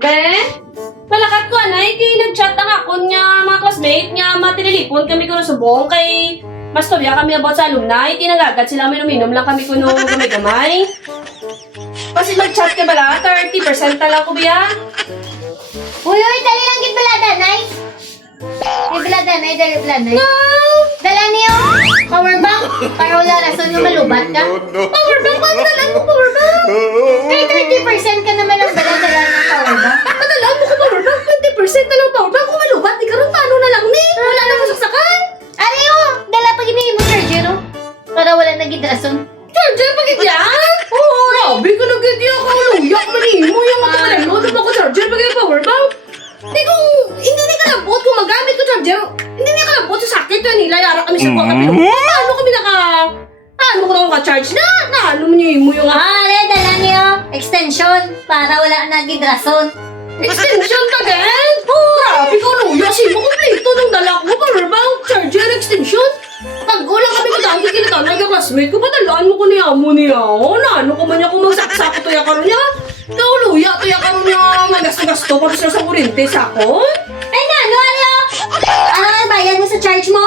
Be? Malakat ko, anay, kay nag-chat ang akon nga mga classmate nga matililipon kami kuno subong kay mas tobya kami about sa alumni. Tinagagat sila minom lang kami kuno gamay-gamay. Kasi mag-chat ka bala, 30% na lang ko biya. Uy, dali lang gid bala danay. Dali bala. No! Dala niyo power bank para wala rason nga malubat ka. Power bank, paano dalaan mo power bank? Kay 30% ka naman ang dala ng power bank. Padalaan mo ko power bank, 20% na lang power bank. Kung malubat, di karon paano na lang ni? Wala na masaksakan. Ariyo, dala pa gini mo charger oh. Para wala na gid rason. Charger pa gid yan? Oo, grabe ka na gid yan. Kaluyak man mo yung magkakalimod mo ko charger pa gid power bank. Di kung hindi ni kalabot kung magamit ko charger, hindi ni kalabot sa sakit yun nila. Yara kami sa kota. Paano kami paano ko na ka-charge na? Naano mo niyo yung Dala niyo extension para wala na gid rason. extension pa gan? Grabe ka luya. Sino kompleto ng dala ko? Power bank, charger, extension. Pag-ulang kami kadagi kinatanay ka classmate ko, patalaan mo ko niya mo niya. Naano ko man niya kung magsaksak ko tuya karon niya. Ikaw luya, tuya karon niya magasto-gasto para sila sa kurente sa akon. Ay na, ano ariyo? Bayad mo sa charge mo?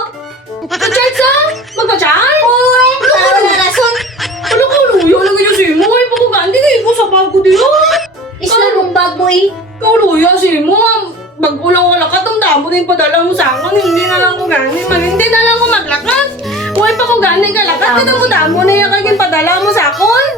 Mag-charge sa? Magpa-charge? Uy, para wala rason. Ano ka luya? Lagi niyo si mo. Ay, pagkagandi kayo ko sa pag ko diyo. Isla mong bag mo eh. Ikaw luya si mo. Mag-ulang wala ka, tamdamo din padala mo sa akin. Hindi na lang ko gani. Hindi na lang ko maglakas. Huwag pa ko gani ka lakas. Katamo-damo na yung kaging padala mo sa akin.